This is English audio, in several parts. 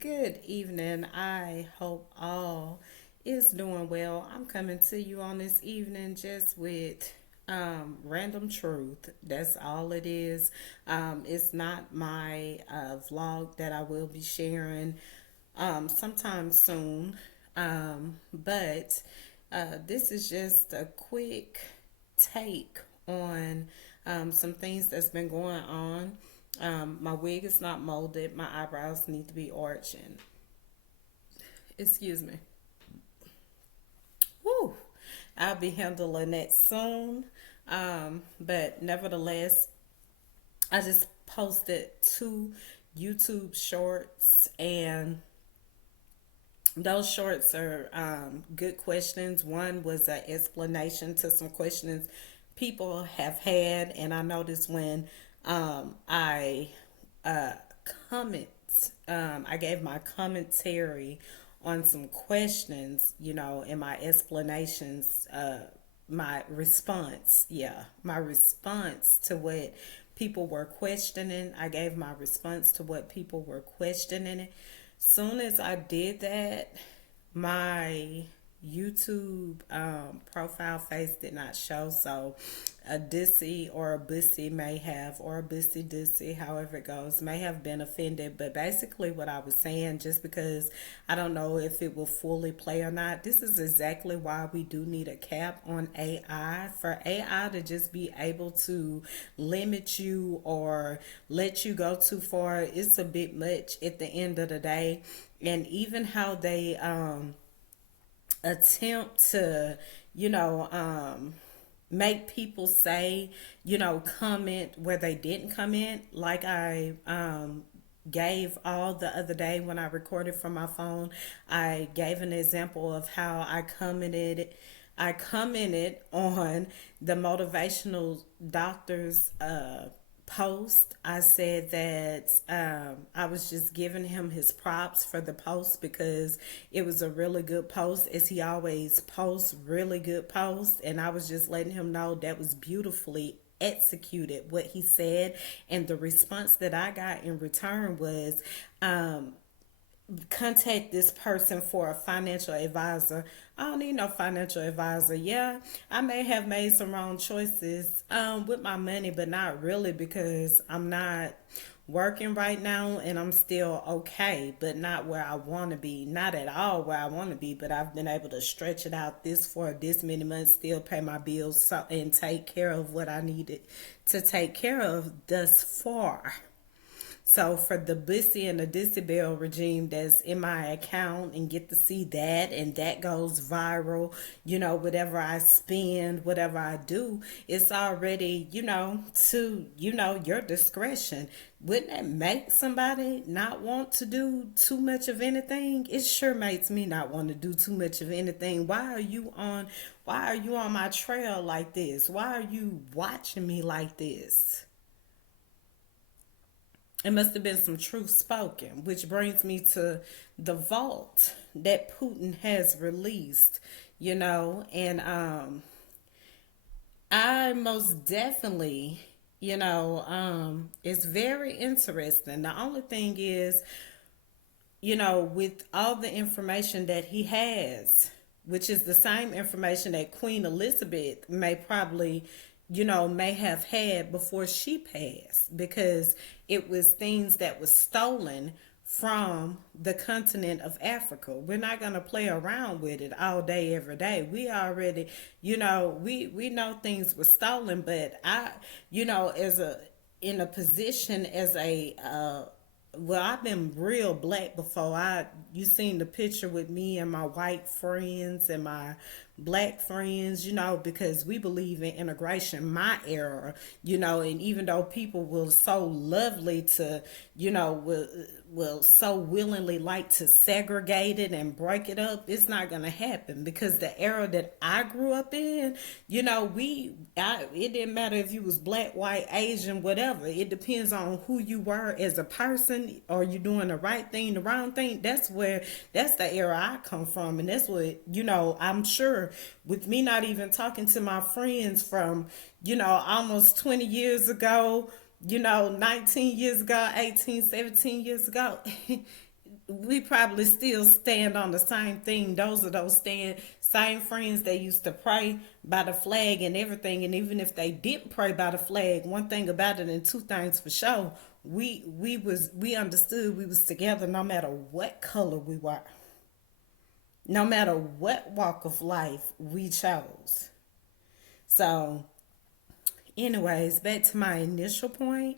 Good evening. I hope all is doing well. I'm coming to you on this evening just with random truth. That's all it is. It's not my vlog that I will be sharing sometime soon. But this is just a quick take on some things that's been going on. My wig is not molded. My eyebrows need to be arching. Excuse me. Whew. I'll be handling that soon. But nevertheless, I just posted two YouTube shorts, and those shorts are good questions. One was an explanation to some questions people have had, and I noticed when I uh, comment, I gave my commentary on some questions, in my explanations, my response to what people were questioning. I gave my response to what people were questioning. Soon as I did that, my YouTube profile face did not show, so a dissy or a bussy may have, or a bussy dissy, however it goes, may have been offended. But basically, what I was saying, just because I don't know if it will fully play or not, this is exactly why we do need a cap on AI. For AI to just be able to limit you or let you go too far, it's a bit much at the end of the day. And even how they attempt to, you know, make people say, comment where they didn't comment. Like I gave all the other day when I recorded from my phone, I gave an example of how I commented on the motivational doctor's post. I said that I was just giving him his props for the post because it was a really good post, as he always posts really good posts. And I was just letting him know that was beautifully executed what he said. And the response that I got in return was, contact this person for a financial advisor. I don't need no financial advisor. Yeah, I may have made some wrong choices with my money, but not really, because I'm not working right now and I'm still okay, but not where I want to be. Not at all where I want to be, but I've been able to stretch it out this many months, still pay my bills, and take care of what I needed to take care of thus far. So for the Bussy and the Decibel regime that's in my account and get to see that, and that goes viral, whatever I spend, whatever I do, it's already, to, your discretion. Wouldn't that make somebody not want to do too much of anything? It sure makes me not want to do too much of anything. Why are you on my trail like this? Why are you watching me like this? It must have been some truth spoken, which brings me to the vault that Putin has released, and I most definitely, it's very interesting. The only thing is, with all the information that he has, which is the same information that Queen Elizabeth may have had before she passed, because it was things that was stolen from the continent of Africa. We're not going to play around with it all day, every day. We already, we know things were stolen, but as in a position as a, well, I've been real black before. You seen the picture with me and my white friends and my black friends, because we believe in integration, my era, and even though people will so lovely to, will so willingly like to segregate it and break it up, it's not going to happen, because the era that I grew up in, it didn't matter if you was black, white, Asian, whatever. It depends on who you were as a person. Are you doing the right thing, the wrong thing? That's the era I come from. And that's what, I'm sure, with me not even talking to my friends from, almost 20 years ago, 19 years ago, 18, 17 years ago, we probably still stand on the same thing. Those are those same friends that used to pray by the flag and everything. And even if they didn't pray by the flag, one thing about it and two things for sure, we understood we was together no matter what color we were, no matter what walk of life we chose. So anyways, back to my initial point.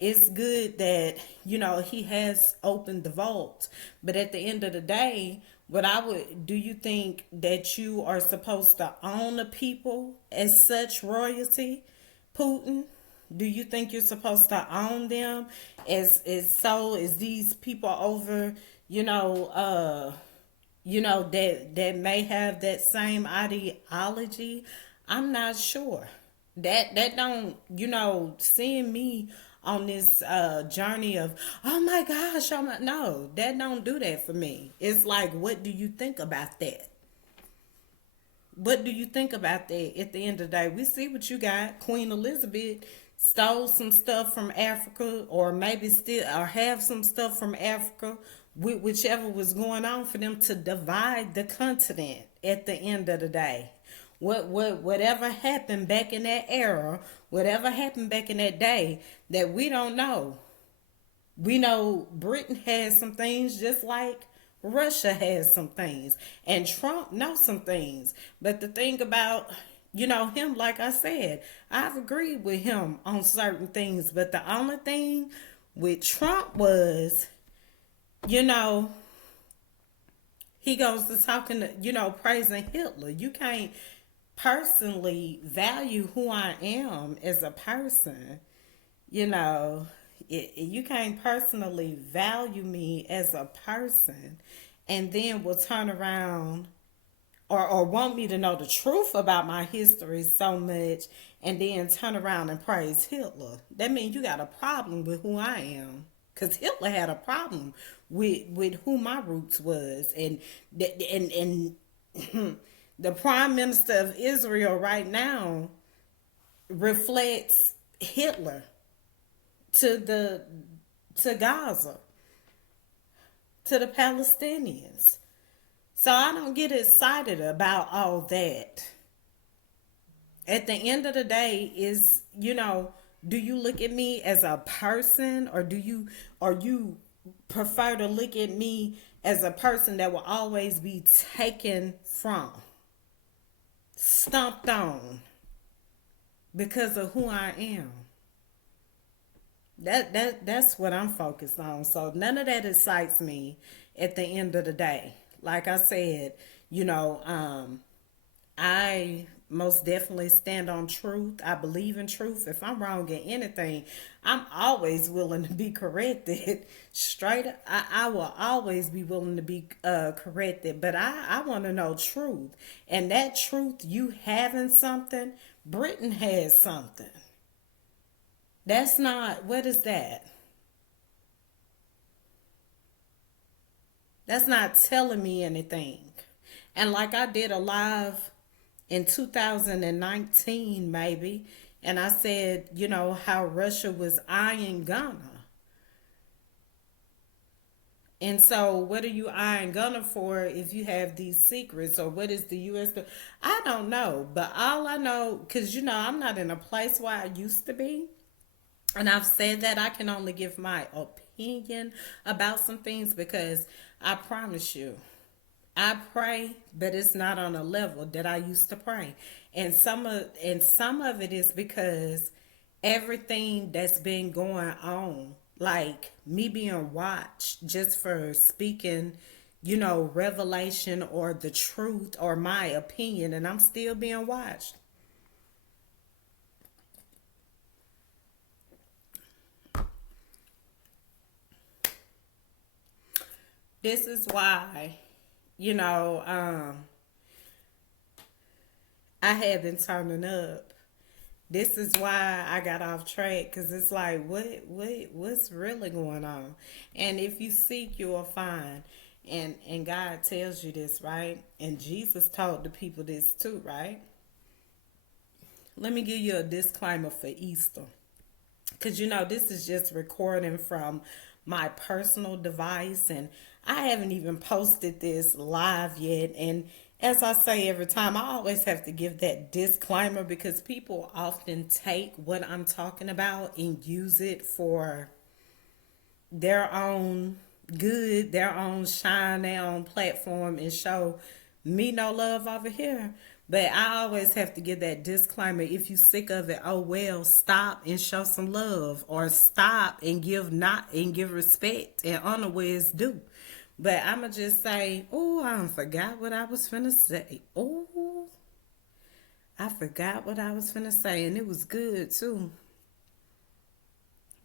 It's good that, he has opened the vault. But at the end of the day, do you think that you are supposed to own the people as such royalty, Putin? Do you think you're supposed to own them as these people over, that may have that same ideology? I'm not sure. That don't, seeing me on this journey of, oh my gosh, no, that don't do that for me. It's like, what do you think about that? What do you think about that? At the end of the day, we see what you got. Queen Elizabeth stole some stuff from Africa, or maybe still, or have some stuff from Africa, whichever was going on for them to divide the continent. At the end of the day, whatever happened back in that era, whatever happened back in that day, that we don't know. We know Britain has some things just like Russia has some things, and Trump knows some things. But the thing about, him, like I said, I've agreed with him on certain things. But the only thing with Trump was, he goes to talking, praising Hitler. You can't personally value who I am as a person. You can't personally value me as a person and then will turn around or want me to know the truth about my history so much and then turn around and praise Hitler. That means you got a problem with who I am. Because Hitler had a problem with who my roots was. And the prime minister of Israel right now reflects Hitler to Gaza, to the Palestinians. So I don't get excited about all that. At the end of the day, do you look at me as a person, or you prefer to look at me as a person that will always be taken from, stomped on because of who I am? That's what I'm focused on. So none of that excites me at the end of the day. Like I said, I most definitely stand on truth. I believe in truth. If I'm wrong in anything, I'm always willing to be corrected. Straight up, I will always be willing to be corrected. But I want to know truth. And that truth, you having something, Britain has something. That's not, what is that? That's not telling me anything. And like I did a live in 2019 maybe, and I said, how Russia was eyeing Ghana. And so what are you eyeing Ghana for if you have these secrets? Or what is the U.S. do? I don't know. But all I know, because, I'm not in a place where I used to be. And I've said that I can only give my opinion about some things, because I promise you, I pray, but it's not on a level that I used to pray. And some of it is because everything that's been going on, like me being watched just for speaking, revelation or the truth or my opinion, and I'm still being watched. This is why, I have been turning up. This is why I got off track, because it's like, what's really going on? And if you seek, you will find. And God tells you this, right? And Jesus told the people this too, right? Let me give you a disclaimer for Easter. Because, this is just recording from my personal device, and I haven't even posted this live yet. And as I say every time, I always have to give that disclaimer because people often take what I'm talking about and use it for their own good, their own shine, their own platform, and show me no love over here. But I always have to give that disclaimer. If you sick of it, oh well, stop and show some love, or stop and give respect and honor where it's due. But I'ma just say, oh, I forgot what I was finna say. Oh, I forgot what I was finna say, and it was good too.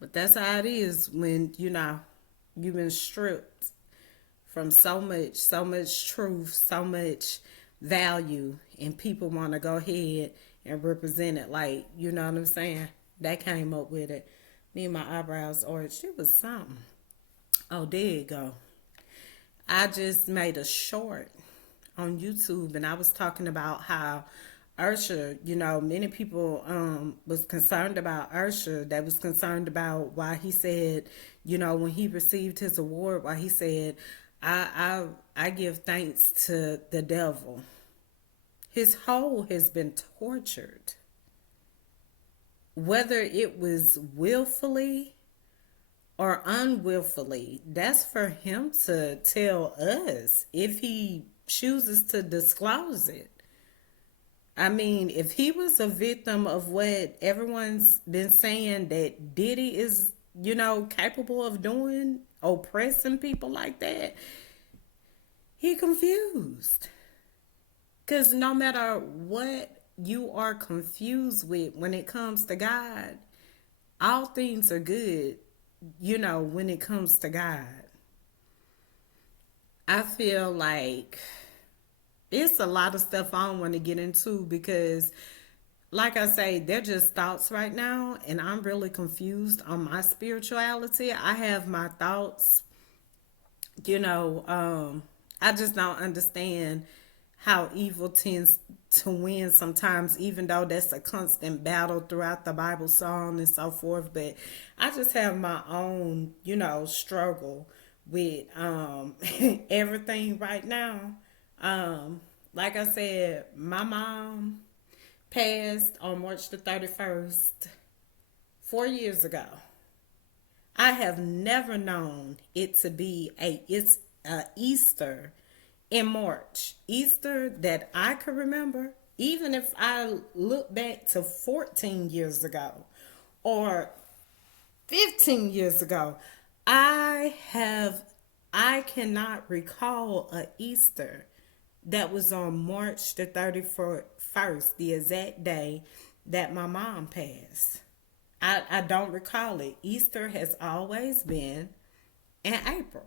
But that's how it is when, you've been stripped from so much truth, so much value, and people want to go ahead and represent it. Like, you know what I'm saying? That came up with it. Me and my eyebrows arched. It was something. Oh, there you go. I just made a short on YouTube, and I was talking about how Ursher, many people was concerned about Ursher. They was concerned about why he said, when he received his award, why he said, I give thanks to the devil. His whole has been tortured. Whether it was willfully or unwillfully, that's for him to tell us if he chooses to disclose it. I mean, if he was a victim of what everyone's been saying that Diddy is, capable of doing, oppressing people like that, he confused. Because no matter what you are confused with when it comes to God, all things are good, when it comes to God. I feel like it's a lot of stuff I don't want to get into because, like I say, they're just thoughts right now, and I'm really confused on my spirituality. I have my thoughts, I just don't understand how evil tends to win sometimes, even though that's a constant battle throughout the Bible song and so forth. But I just have my own, struggle with everything right now. Like I said, my mom passed on March the 31st, 4 years ago. I have never known it to be it's Easter in March. Easter that I could remember, even if I look back to 14 years ago or 15 years ago, I cannot recall a Easter that was on March the 31st, the exact day that my mom passed. I don't recall it. Easter has always been in April.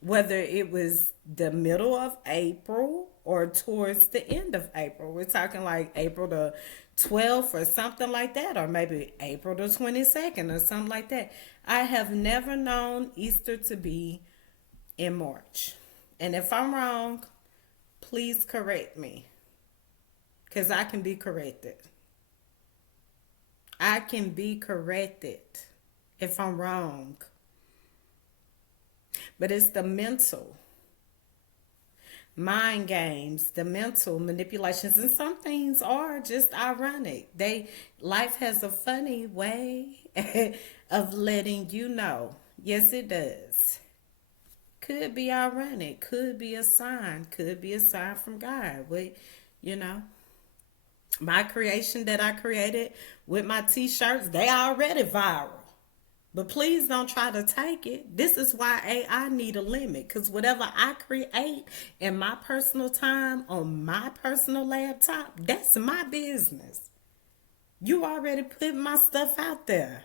Whether it was the middle of April or towards the end of April. We're talking like April the 12th or something like that, or maybe April the 22nd or something like that. I have never known Easter to be in March. And if I'm wrong, please correct me, because I can be corrected. I can be corrected if I'm wrong. But it's the mental mind games, the mental manipulations, and some things are just ironic. Life has a funny way of letting you know. Yes, it does. Could be ironic, could be a sign from God. But my creation that I created with my t-shirts, they already viral. But please don't try to take it. This is why AI need a limit. Because whatever I create in my personal time on my personal laptop, that's my business. You already put my stuff out there.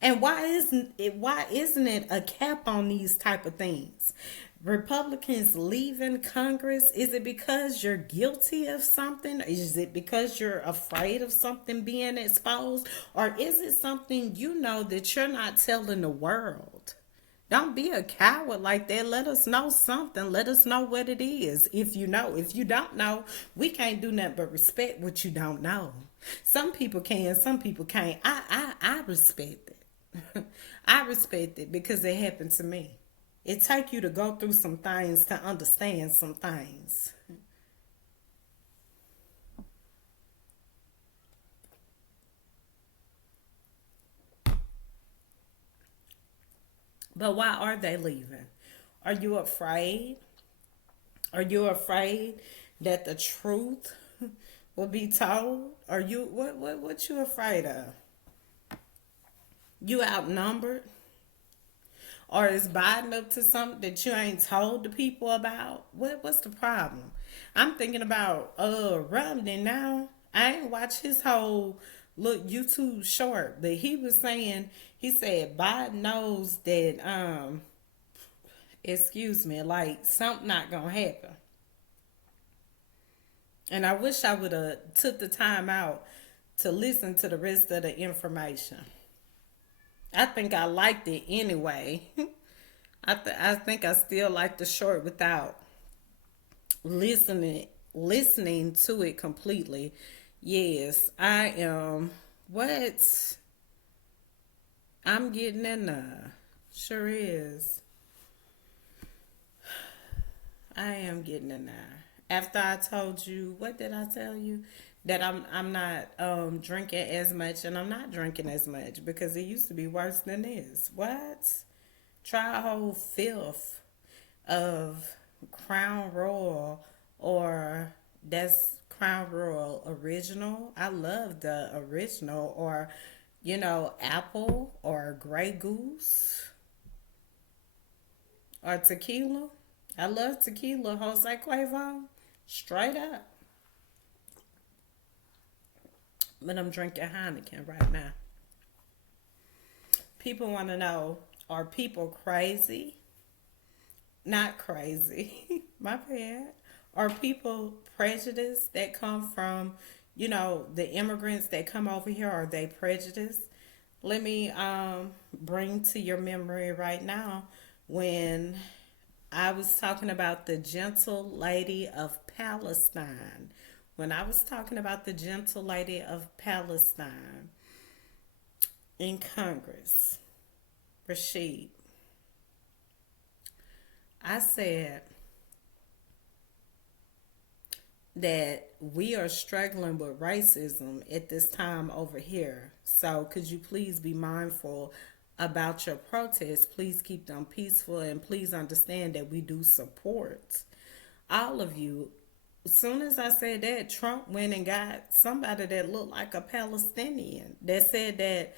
And why isn't it a cap on these type of things? Republicans leaving Congress, is it because you're guilty of something? Is it because you're afraid of something being exposed? Or is it something that you're not telling the world? Don't be a coward like that. Let us know something. Let us know what it is. If you know. If you don't know, we can't do nothing but respect what you don't know. Some people can, some people can't. I respect it. I respect it because it happened to me. It take you to go through some things to understand some things. But why are they leaving? Are you afraid? Are you afraid that the truth will be told? Are you what you afraid of? You outnumbered? Or is Biden up to something that you ain't told the people about? What's the problem? I'm thinking about Romney now. I ain't watched his whole look YouTube short, but he was saying he said Biden knows that excuse me, like something not gonna happen. And I wish I would have took the time out to listen to the rest of the information. I think I liked it anyway. I think I still like the short without listening to it completely. Yes, I am. What I'm getting in there sure is. I am getting in there. After I told you, what did I tell you? That I'm not drinking as much, and I'm not drinking as much because it used to be worse than this. What? Try a whole fifth of Crown Royal, or that's Crown Royal original. I love the original, or apple or Grey Goose or tequila. I love tequila, Jose Cuervo, straight up. But I'm drinking Heineken right now. People want to know, are people crazy? Not crazy. My bad. Are people prejudiced that come from, the immigrants that come over here? Are they prejudiced? Let me bring to your memory right now when I was talking about the gentle lady of Palestine. When I was talking about the gentle lady of Palestine in Congress, Rashid, I said that we are struggling with racism at this time over here. So could you please be mindful about your protests? Please keep them peaceful, and please understand that we do support all of you. As soon as I said that, Trump went and got somebody that looked like a Palestinian that said that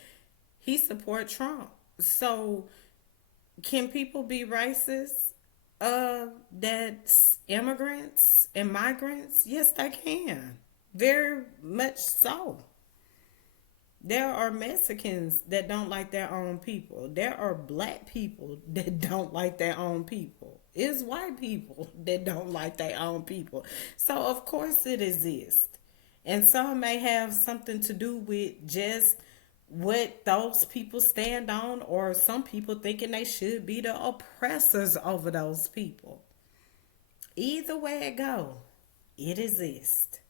he support Trump. So can people be racist? That's immigrants and migrants? Yes, they can. Very much so. There are Mexicans that don't like their own people. There are black people that don't like their own people. It's white people that don't like their own people. So, of course, it exists. And some may have something to do with just what those people stand on, or some people thinking they should be the oppressors over those people. Either way it go, it exists.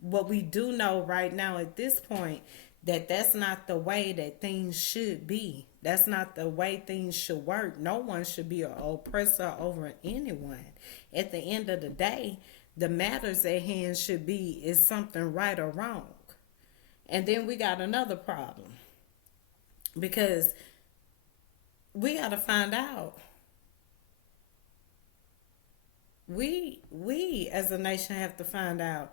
What we do know right now at this point, that that's not the way that things should be. That's not the way things should work. No one should be an oppressor over anyone. At the end of the day, the matters at hand should be, is something right or wrong? And then we got another problem, because we got to find out. We as a nation have to find out,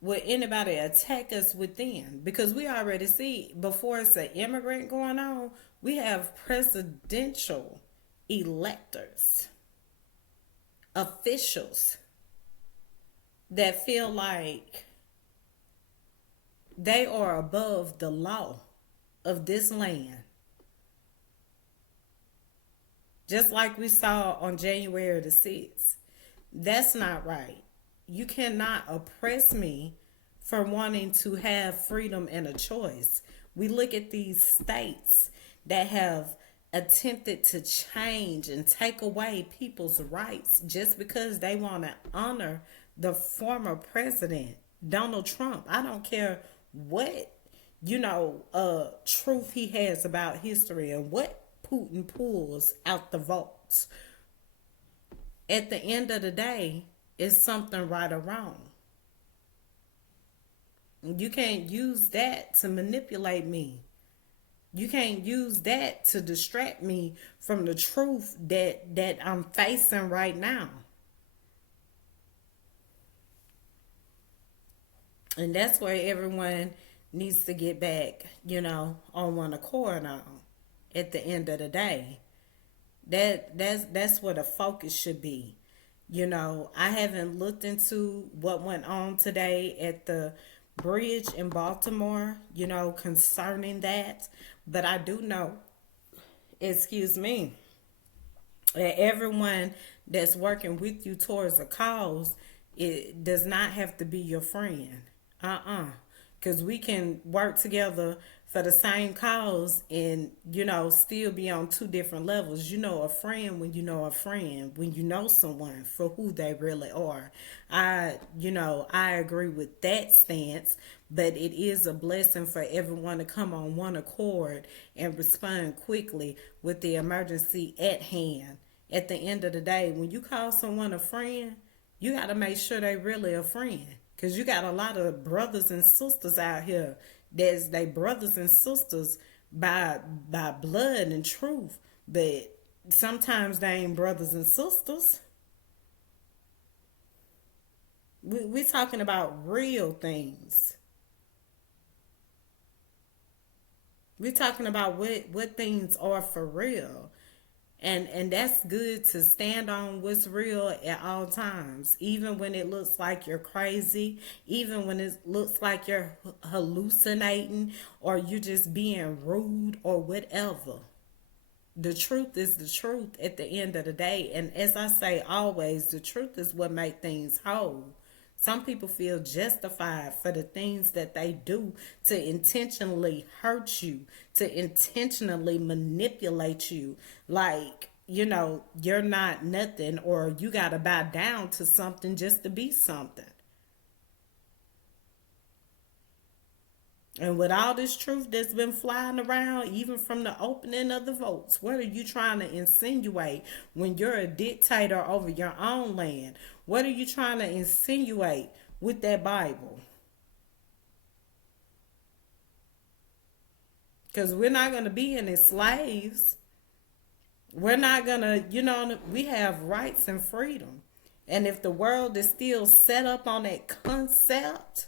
will anybody attack us within? Because we already see, before it's an immigrant going on, we have presidential electors, officials that feel like they are above the law of this land. Just like we saw on January the 6th. That's not right. You cannot oppress me for wanting to have freedom and a choice. We look at these states that have attempted to change and take away people's rights just because they want to honor the former president, Donald Trump. I don't care what truth he has about history and what Putin pulls out the vaults. At the end of the day, it's something right or wrong. You can't use that to manipulate me. You can't use that to distract me from the truth that I'm facing right now. And that's where everyone needs to get back, on one accord on at the end of the day. That's where the focus should be. I haven't looked into what went on today at the bridge in Baltimore, concerning that. But I do know, excuse me, that everyone that's working with you towards a cause, it does not have to be your friend. Because we can work together for the same cause and, still be on two different levels. You know a friend when you know a friend, when you know someone for who they really are. I agree with that stance, but it is a blessing for everyone to come on one accord and respond quickly with the emergency at hand. At the end of the day, when you call someone a friend, you got to make sure they really a friend. Because you got a lot of brothers and sisters out here that's they brothers and sisters by blood and truth. But sometimes they ain't brothers and sisters. We're talking about real things. We're talking about what things are for real. And that's good to stand on what's real at all times, even when it looks like you're crazy, even when it looks like you're hallucinating or you're just being rude or whatever. The truth is the truth at the end of the day. And as I say always, the truth is what makes things whole. Some people feel justified for the things that they do to intentionally hurt you, to intentionally manipulate you. Like, you're not nothing or you got to bow down to something just to be something. And with all this truth that's been flying around, even from the opening of the votes, what are you trying to insinuate when you're a dictator over your own land? What are you trying to insinuate with that Bible? Because we're not going to be any slaves. We're not going to, we have rights and freedom. And if the world is still set up on that concept,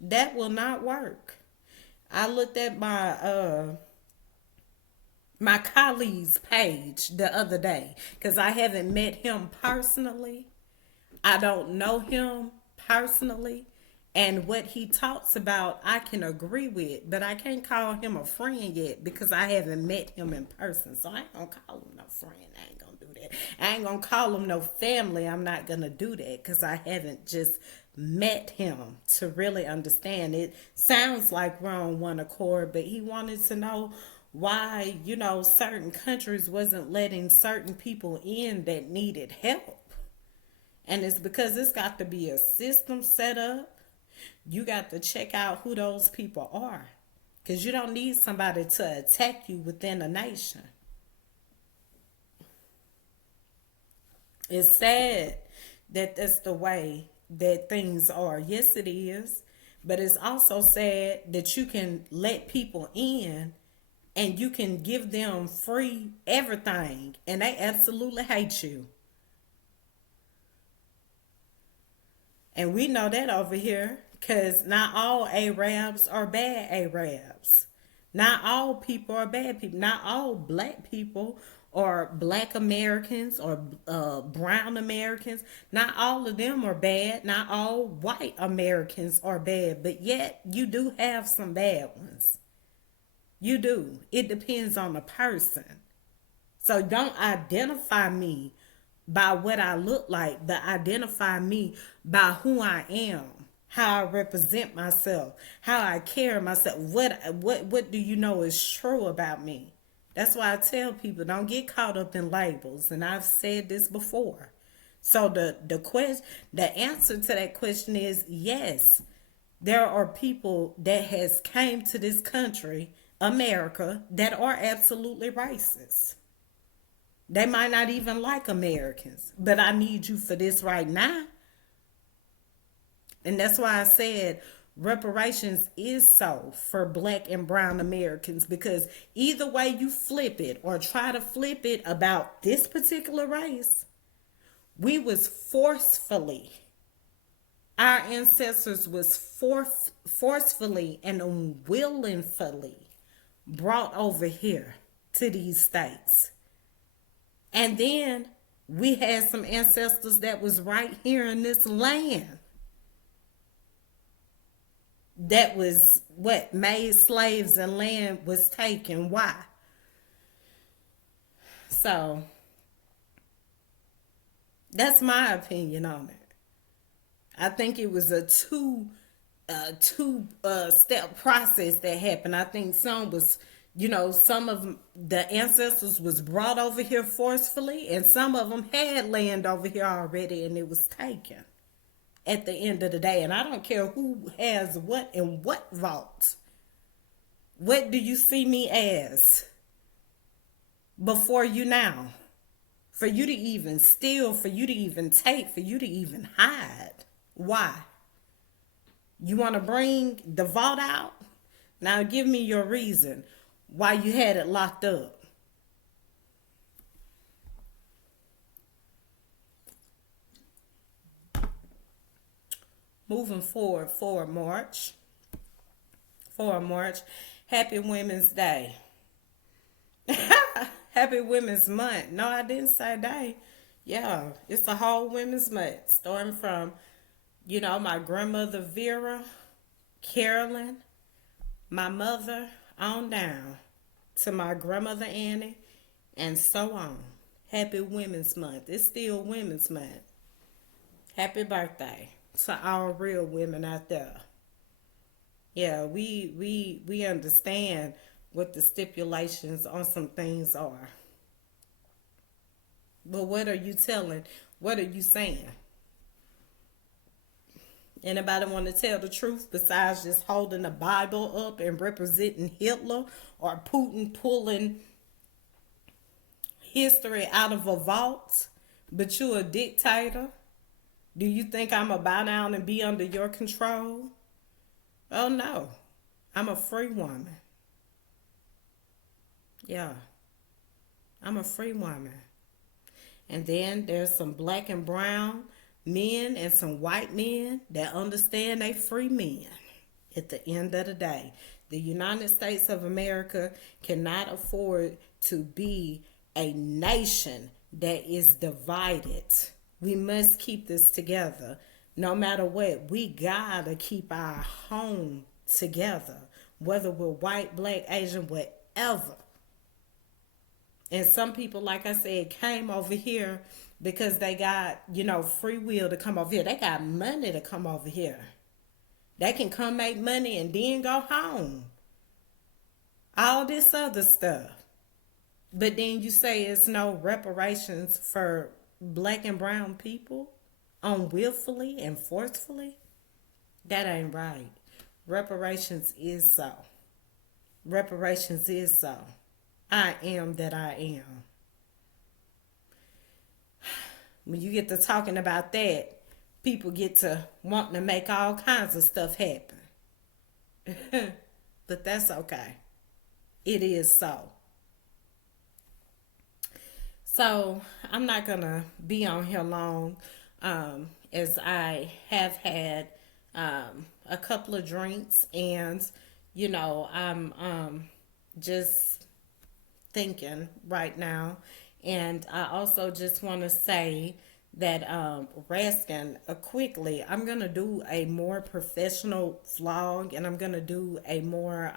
that will not work. I looked at my colleague's page the other day because I haven't met him personally. I don't know him personally. And what he talks about, I can agree with, but I can't call him a friend yet because I haven't met him in person. So I ain't going to call him no friend. I ain't going to do that. I ain't going to call him no family. I'm not going to do that because I haven't just met him to really understand. It sounds like we're on one accord, but he wanted to know why, certain countries wasn't letting certain people in that needed help. And it's because it's got to be a system set up. You got to check out who those people are. Because you don't need somebody to attack you within a nation. It's sad that that's the way that things are. Yes, it is. But it's also sad that you can let people in and you can give them free everything and they absolutely hate you. And we know that over here because not all Arabs are bad Arabs. Not all people are bad people. Not all black people or black Americans or brown Americans. Not all of them are bad. Not all white Americans are bad. But yet you do have some bad ones. You do. It depends on the person. So don't identify me by what I look like, but identify me by who I am, how I represent myself, how I carry myself. What do you know is true about me? That's why I tell people don't get caught up in labels, and I've said this before. So the answer to that question is yes. There are people that has came to this country, America, that are absolutely racist. They might not even like Americans, but I need you for this right now. And that's why I said reparations is so for black and brown Americans, because either way you flip it or try to flip it about this particular race, we was forcefully, our ancestors was forcefully and unwillingly brought over here to these states. And then we had some ancestors that was right here in this land that was what made slaves and land was taken. Why? So that's my opinion on it. I think it was a two step process that happened. I think some was, some of the ancestors was brought over here forcefully, and some of them had land over here already, and it was taken at the end of the day. And I don't care who has what in what vault. What do you see me as before you now? For you to even steal, for you to even take, for you to even hide. Why? You want to bring the vault out? Now give me your reason why you had it locked up. Moving forward, for March. Happy Women's Day. Happy Women's Month. No, I didn't say day. Yeah, it's a whole Women's Month. Starting from, my grandmother Vera, Carolyn, my mother on down to my grandmother Annie, and so on. Happy Women's Month. It's still Women's Month. Happy birthday to all real women out there. Yeah, we understand what the stipulations on some things are. But what are you telling? What are you saying? Anybody want to tell the truth besides just holding the Bible up and representing Hitler, or Putin pulling history out of a vault? But you a dictator? Do you think I'm going to bow down and be under your control? Oh no, I'm a free woman. Yeah, I'm a free woman. And then there's some black and brown men and some white men that understand they free men. At the end of the day, the United States of America cannot afford to be a nation that is divided. We must keep this together. No matter what, we gotta keep our home together, whether we're white, black, Asian, whatever. And some people, like I said, came over here because they got, free will to come over here. They got money to come over here. They can come make money and then go home. All this other stuff. But then you say it's no reparations for black and brown people unwillfully and forcefully? That ain't right. Reparations is so. Reparations is so. I am that I am. When you get to talking about that, people get to wanting to make all kinds of stuff happen. But that's okay. It is so. So I'm not going to be on here long, as I have had a couple of drinks, and, I'm just thinking right now. And I also just want to say that Raskin, quickly, I'm going to do a more professional vlog, and I'm going to do a more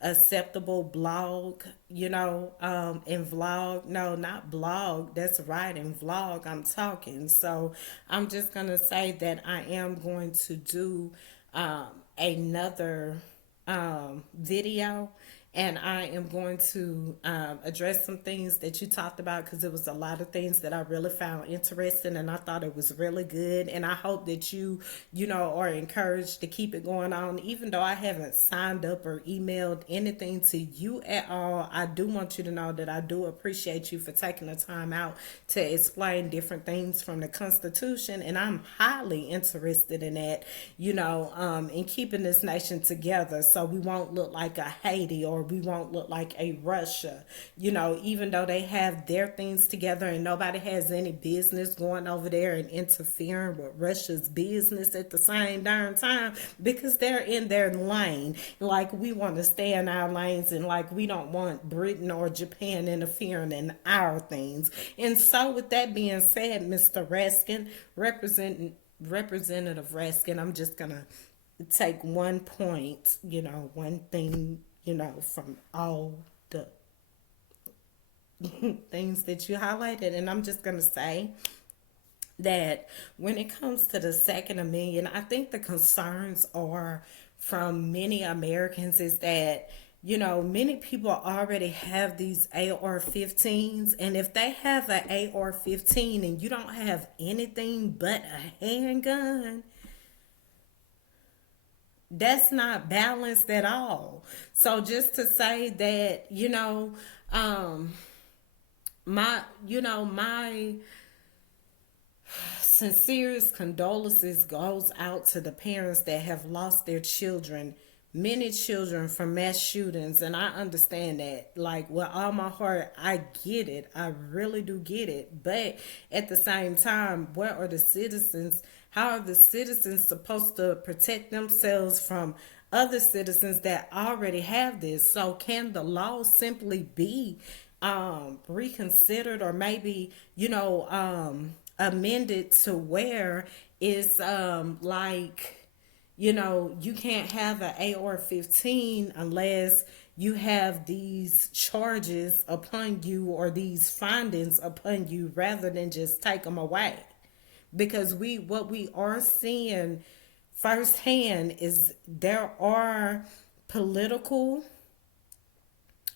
acceptable blog, and vlog. No, not blog. That's right. In vlog, I'm talking. So I'm just going to say that I am going to do another video, and I am going to address some things that you talked about because it was a lot of things that I really found interesting, and I thought it was really good. And I hope that you are encouraged to keep it going on, even though I haven't signed up or emailed anything to you at all. I do want you to know that I do appreciate you for taking the time out to explain different things from the Constitution, and I'm highly interested in that, in keeping this nation together so we won't look like a Haiti or we won't look like a Russia, even though they have their things together and nobody has any business going over there and interfering with Russia's business at the same darn time because they're in their lane. Like we want to stay in our lanes, and like we don't want Britain or Japan interfering in our things. And so with that being said, Mr. Raskin, Representative Raskin, I'm just gonna take one point, one thing, from all the things that you highlighted, and I'm just gonna say that when it comes to the Second Amendment, I think the concerns are from many Americans is that, many people already have these AR 15s. And if they have an AR 15 and you don't have anything but a handgun, that's not balanced at all. So just to say that, my sincerest condolences goes out to the parents that have lost their children, many children from mass shootings. And I understand that, like, with all my heart. I get it, I really do get it. But at the same time, what are the citizens, how are the citizens supposed to protect themselves from other citizens that already have this? So can the law simply be reconsidered, or maybe amended to where it's you can't have an AR 15 unless you have these charges upon you or these findings upon you, rather than just take them away. Because what we are seeing firsthand is there are political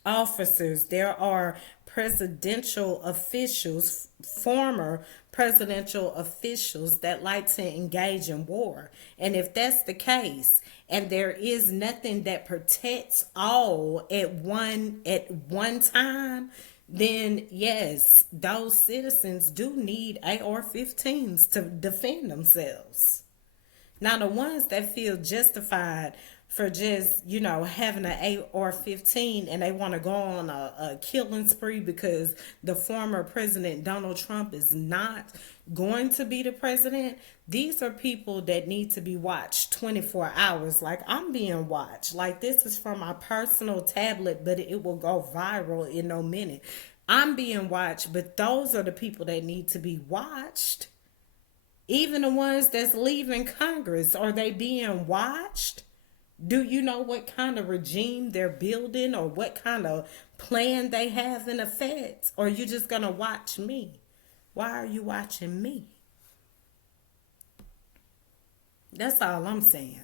officers, there are presidential officials, former presidential officials that like to engage in war. And if that's the case, and there is nothing that protects all at one time, then yes, those citizens do need AR-15s to defend themselves. Now, the ones that feel justified for just, having an AR-15 and they want to go on a killing spree because the former President Donald Trump is not going to be the president, these are people that need to be watched 24 hours. Like, I'm being watched. Like, this is from my personal tablet, but it will go viral in no minute. I'm being watched, but those are the people that need to be watched. Even the ones that's leaving Congress, are they being watched? Do you know what kind of regime they're building or what kind of plan they have in effect? Or are you just going to watch me? Why are you watching me? That's all I'm saying.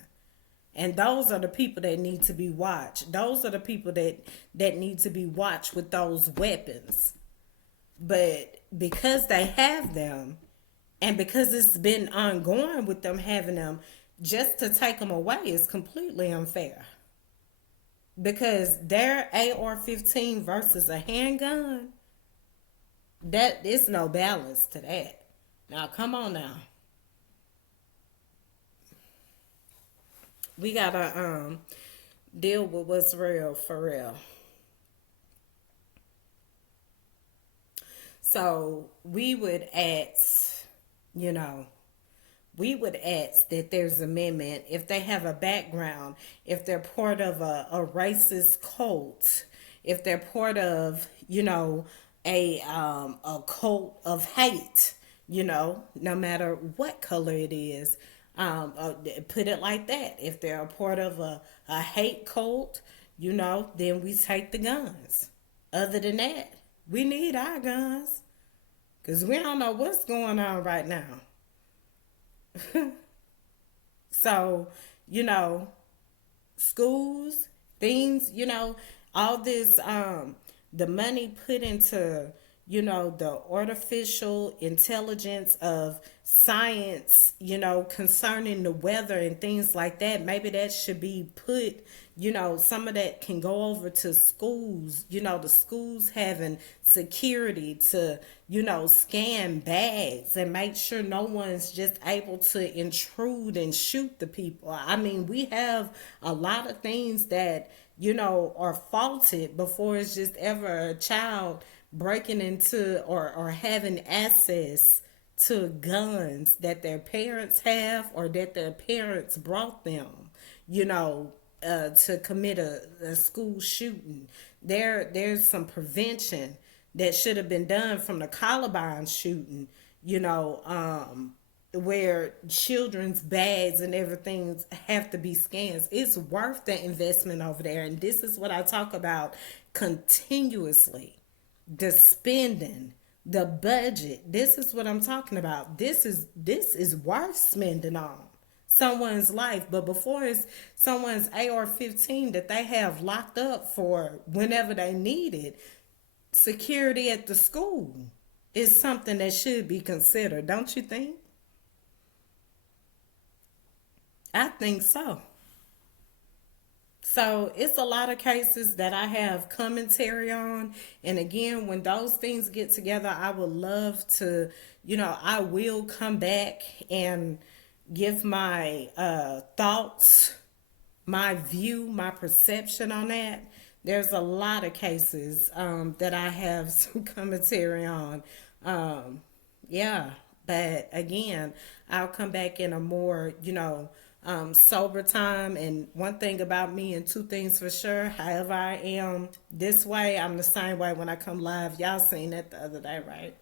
And those are the people that need to be watched. Those are the people that need to be watched with those weapons. But because they have them, and because it's been ongoing with them having them, just to take them away is completely unfair. Because their AR-15 versus a handgun, that is no balance to that. Now, come on now. We gotta deal with what's real for real. So you know, we would ask that there's amendment if they have a background, if they're part of a racist cult, if they're part of, a cult of hate, no matter what color it is. Put it like that. If they're a part of a hate cult, then we take the guns. Other than that, we need our guns because we don't know what's going on right now. So, schools, things, All this the money put into, the artificial intelligence of science, concerning the weather and things like that. Maybe that should be put, some of that can go over to schools, the schools having security to, scan bags and make sure no one's just able to intrude and shoot the people. I mean, we have a lot of things that, are faulted before it's just ever a child breaking into or having access to guns that their parents have or that their parents brought them, to commit a school shooting. There's some prevention that should have been done from the Columbine shooting, where children's bags and everything have to be scanned. It's worth the investment over there. And this is what I talk about continuously. The spending, the budget. This is what I'm talking about. This is worth spending on someone's life. But before it's someone's AR-15 that they have locked up for whenever they need it, security at the school is something that should be considered, don't you think? I think so. So it's a lot of cases that I have commentary on. And again, when those things get together, I would love to, I will come back and give my thoughts, my view, my perception on that. There's a lot of cases that I have some commentary on. Yeah, but again, I'll come back in a more, sober time. And one thing about me, and two things for sure, however I am this way, I'm the same way when I come live. Y'all seen that the other day, right?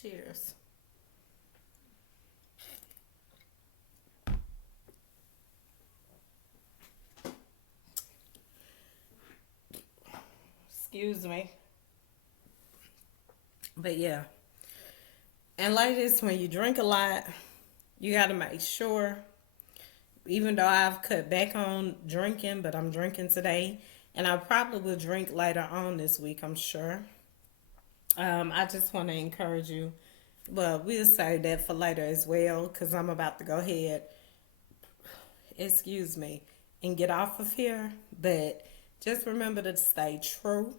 Cheers. Excuse me. But yeah. And ladies, when you drink a lot, you got to make sure, even though I've cut back on drinking, but I'm drinking today, and I probably will drink later on this week, I'm sure. I just want to encourage you. Well, we'll save that for later as well, because I'm about to go ahead, excuse me, and get off of here. But just remember to stay true,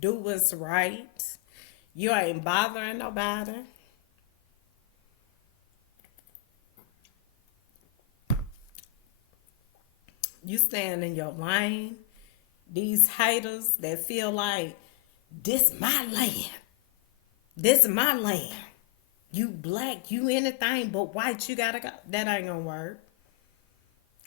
do what's right. You ain't bothering nobody. You stand in your lane. These haters that feel like this my land. This is my land. You black, you anything but white, you gotta go. That ain't gonna work.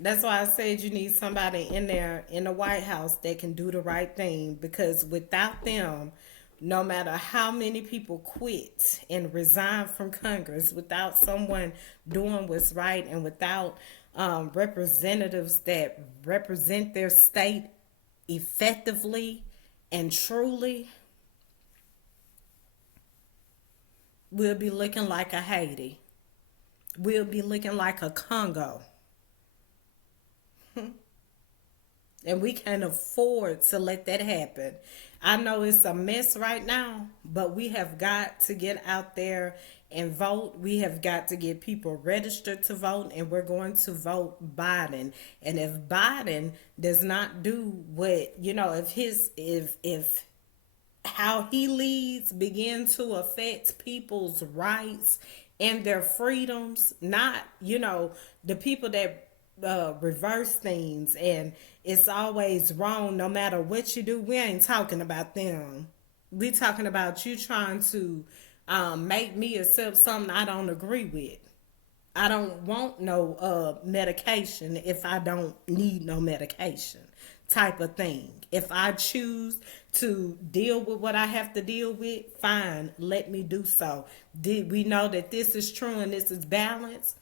That's why I said you need somebody in there in the White House that can do the right thing, because without them, no matter how many people quit and resign from Congress, without someone doing what's right, and without representatives that represent their state effectively and truly, we'll be looking like a Haiti. We'll be looking like a Congo. And we can't afford to let that happen. I know it's a mess right now, but we have got to get out there and vote. We have got to get people registered to vote, and we're going to vote Biden. And if Biden does not do what, if how he leads begin to affect people's rights and their freedoms, not, the people that reverse things and it's always wrong no matter what you do. We ain't talking about them. We talking about you trying to make me accept something I don't agree with. I don't want no medication if I don't need no medication, type of thing. If I choose to deal with what I have to deal with, fine, let me do so. Did we know that this is true and this is balanced?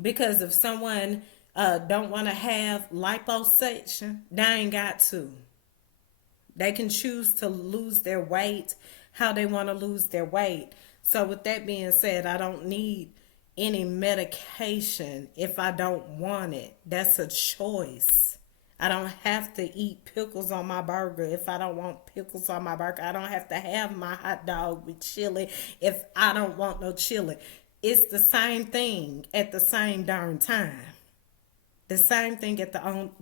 Because if someone don't want to have liposuction, they ain't got to. They can choose to lose their weight how they want to lose their weight. So with that being said, I don't need any medication if I don't want it. That's a choice. I don't have to eat pickles on my burger if I don't want pickles on my burger. I don't have to have my hot dog with chili if I don't want no chili. It's the same thing at the same darn time. The same thing at the own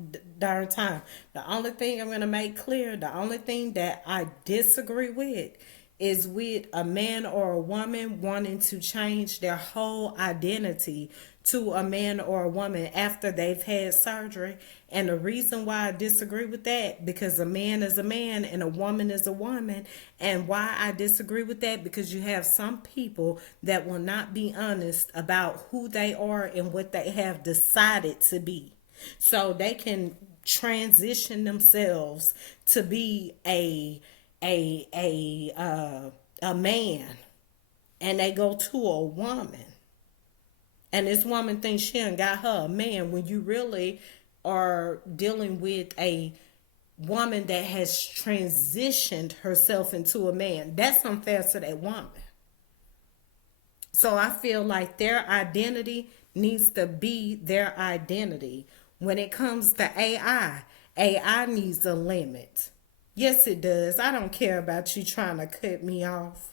darn time. The only thing I'm gonna make clear, the only thing that I disagree with is with a man or a woman wanting to change their whole identity to a man or a woman after they've had surgery. And the reason why I disagree with that, because a man is a man and a woman is a woman. And why I disagree with that, because you have some people that will not be honest about who they are and what they have decided to be. So they can transition themselves to be a man, and they go to a woman, and this woman thinks she done got her a man, when you really are dealing with a woman that has transitioned herself into a man. That's unfair to that woman. So I feel like their identity needs to be their identity. When it comes to AI needs a limit. Yes, it does. I don't care about you trying to cut me off.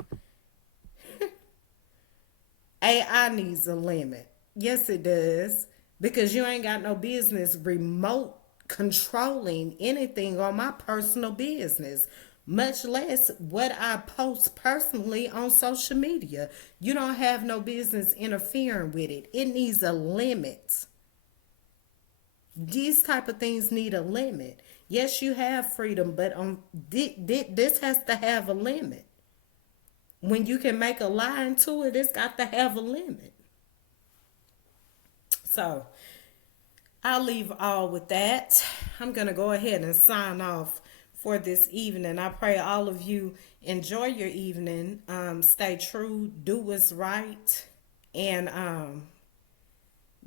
AI needs a limit. Yes, it does. Because you ain't got no business remote controlling anything on my personal business, much less what I post personally on social media. You don't have no business interfering with it. It needs a limit. These type of things need a limit. Yes, you have freedom, but this has to have a limit. When you can make a lie into it, it's got to have a limit. So I'll leave all with that. I'm going to go ahead and sign off for this evening. I pray all of you enjoy your evening. Stay true, do what's right, and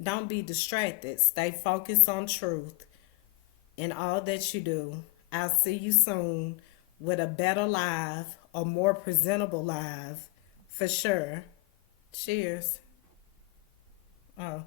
don't be distracted. Stay focused on truth in all that you do. I'll see you soon with a better live or more presentable live for sure. Cheers. Oh.